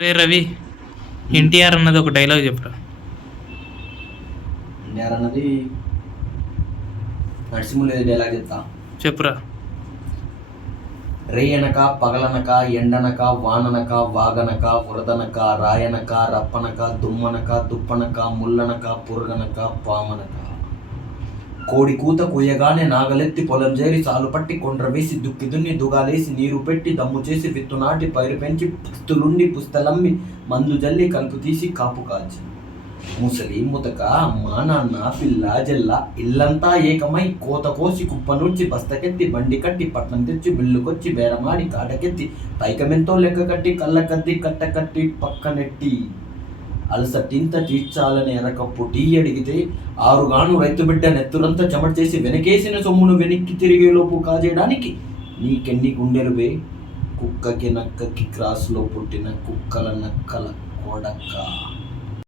రే రవి, ఎన్టీఆర్ అన్నది ఒక డైలాగ్ చెప్పురా. ఎన్టీఆర్ అన్నది నరసింహులు డైలాగ్ చెప్తా. చెప్పురా. రేయనక పగలనక ఎండనక వాననక వాగనక వరదనక రాయనక రప్పనక దుమ్మనక దుప్పనక ముల్లనక పురగనక పామనక కోడి కూత కుయ్యగానే నాగలెత్తి పొలం చేరి సాలు పట్టి కొండ్ర వేసి దుక్కి దున్ని దుగాలేసి నీరు పెట్టి దమ్ము చేసి విత్తు నాటి పైరు పెంచి పుస్తులుండి పుస్తలమ్మి మందు జల్లి కలుపు తీసి కాపు కాల్చి ముసలి ముతక అమ్మ నాన్న పిల్ల జల్ల ఇల్లంతా ఏకమై కోత కోసి కుప్ప నుంచి బస్తకెత్తి బండి కట్టి పట్నం తెచ్చి బిల్లుకొచ్చి బేరమాడి కాటకెత్తి పైకమెంతో లెక్క కట్టి కళ్ళ కద్ది కట్ట కట్టి పక్కనెట్టి అలసటింత తీర్చాలని ఎరకప్పు టీ అడిగితే ఆరుగాను రైతు బిడ్డ నెత్తురంతా చెమట చేసి వెనకేసిన సొమ్మును వెనక్కి తిరిగేలోపు కాజేయడానికి నీకెన్ని గుండెలువే కుక్కకి నక్కకి క్రాస్లో పుట్టిన కుక్కల నక్కల కొడక.